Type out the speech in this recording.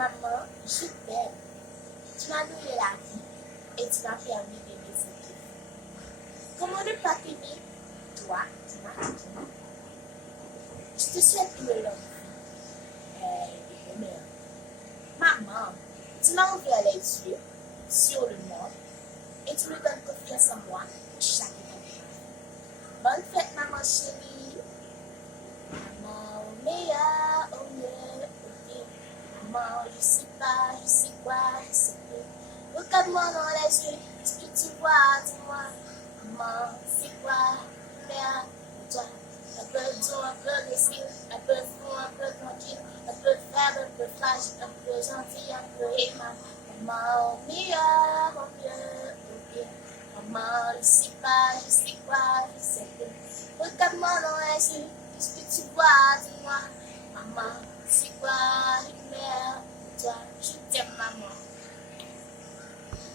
Maman, je t'aime. Tu m'as donné la vie et tu m'as permis d'aimer ce qui. Comment ne pas t'aimer, toi, qui m'as tout. Je te souhaite une longue vie et de bonheur. Maman, tu m'as ouvert les yeux sur le monde et tu me donnes confiance en moi pour chaque étape. Bonne fête, maman chérie. Maman, au meilleur, au mieux, au pire. Maman, je sais pas, je sais quoi, je sais plus. Regarde-moi dans les yeux, ce que tu vois, dis-moi. Maman, c'est quoi, mère, toi? Un peu doux, un peu agressif, un peu fou, un peu tranquille, un peu faible, un peu fragile, un peu gentil, un peu aimable. Maman, au meilleur, au mieux, au pire. Maman, je sais pas, je sais quoi, je sais plus. Regarde-moi dans les yeux, ce que tu vois, dis-moi. Maman, c'est quoi une mère, toi? Je t'aime, maman.